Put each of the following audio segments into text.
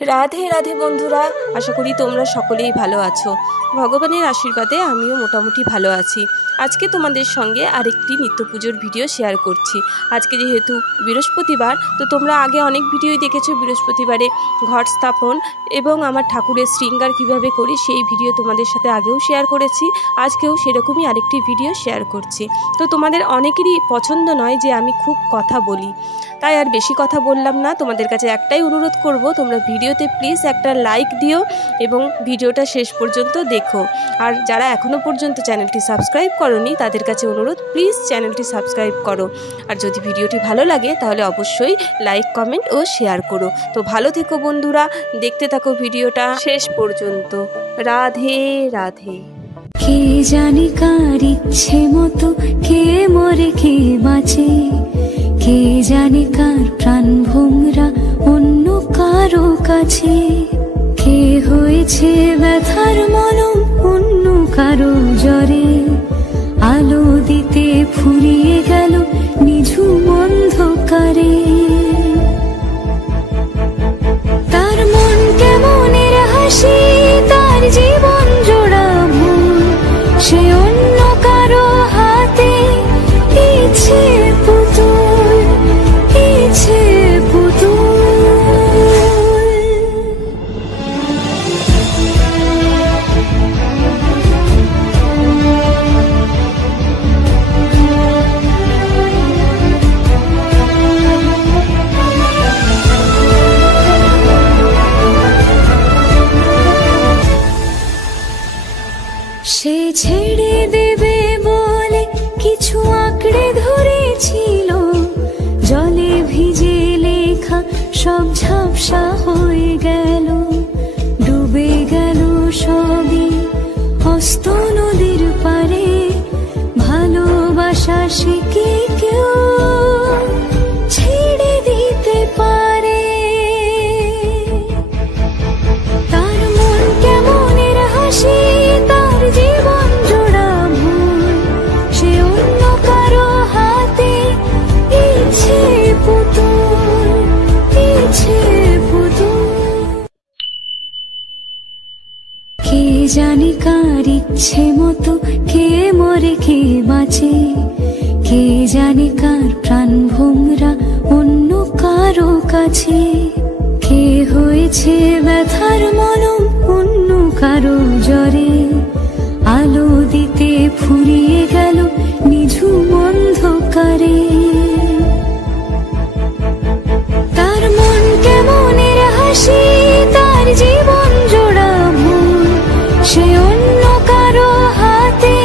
রাধে রাধে বন্ধুরা, আশা করি তোমরা সকলেই ভালো আছো। ভগবানের আশীর্বাদে আমিও মোটামুটি ভালো আছি। আজকে তোমাদের সঙ্গে আরেকটি নিত্য পুজোর ভিডিও শেয়ার করছি। আজকে যেহেতু বৃহস্পতিবার, তো তোমরা আগে অনেক ভিডিওই দেখেছো বৃহস্পতিবারে ঘট স্থাপন এবং আমার ঠাকুরের শৃঙ্গার কিভাবে করি সেই ভিডিও তোমাদের সাথে আগেও শেয়ার করেছি। আজকেও সেরকমই আরেকটি ভিডিও শেয়ার করছি। তো তোমাদের অনেকেরই পছন্দ নয় যে আমি খুব কথা বলি, তাই আর বেশি কথা বললাম না। তোমাদের কাছে একটাই অনুরোধ করব, তোমরা ভিডিওতে প্লিজ একটা লাইক দিও এবং ভিডিওটা শেষ পর্যন্ত দেখো। আর যারা এখনও পর্যন্ত চ্যানেলটি সাবস্ক্রাইব করোনি তাদের কাছে অনুরোধ, প্লিজ চ্যানেলটি সাবস্ক্রাইব করো। আর যদি ভিডিওটি ভালো লাগে তাহলে অবশ্যই লাইক, কমেন্ট ও শেয়ার করো। তো ভালো থেকো বন্ধুরা, দেখতে থাকো ভিডিওটা শেষ পর্যন্ত। রাধে রাধে। কে জানে কার ইচ্ছে মতো কে মরে কে বাঁচে, কে জানে কার প্রাণ ভোমরা অন্য কারো কাছে, কে হয়েছে ব্যথার মলম অন্য কারো জ্বরে, আলো দিতে ফুরিয়ে গেল নিঝুম অন্ধকারে। তার মন কেমনের হাসি, তার জীবন জোড়া ভুল, সে অন্য কারো হাতে ইচ্ছে পুতুল, ইচ্ছে পুতুল। সে ছেড়ে দেবে বলে কিছু আঁকড়ে ধরেছিল, জলে ভিজে লেখা সব ঝাপসা হয়ে গেল, ডুবে গেল সবই হস্ত নদীর পারে। ভালোবাসা সে কি কেউ ছেড়ে দিতে পারে? তার মন কেমনের হাসি, তার জীবন জোড়া ভুল, সে অন্য কারো হাতে ইচ্ছে পুতুল, ইচ্ছে পুতুল। কে জানে কার ইচ্ছে মতো কে মরে কে বাঁচে, কে জানে কার প্রাণ ভোমরা অন্য কারো কাছে, কে হয়েছে ব্যথার মলম অন্য কারো জ্বরে, আলো দিতে ফুরিয়ে গেল নিঝুম অন্ধকারে। তার মন কেমনের হাসি, তার জীবন জোড়া ভুল, সে অন্য কারো হাতে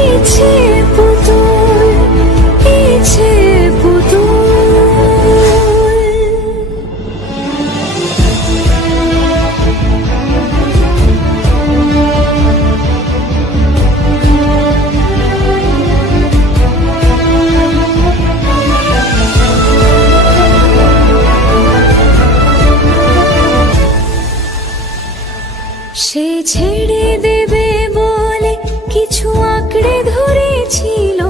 ইচ্ছে পুতুল, ইচ্ছে পুতুল। সে ছেড়ে দেবে বলে কিছু আঁকড়ে ধরেছিল,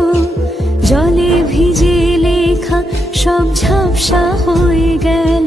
জলে ভিজে লেখা সব ঝাপসা হয়ে গেল,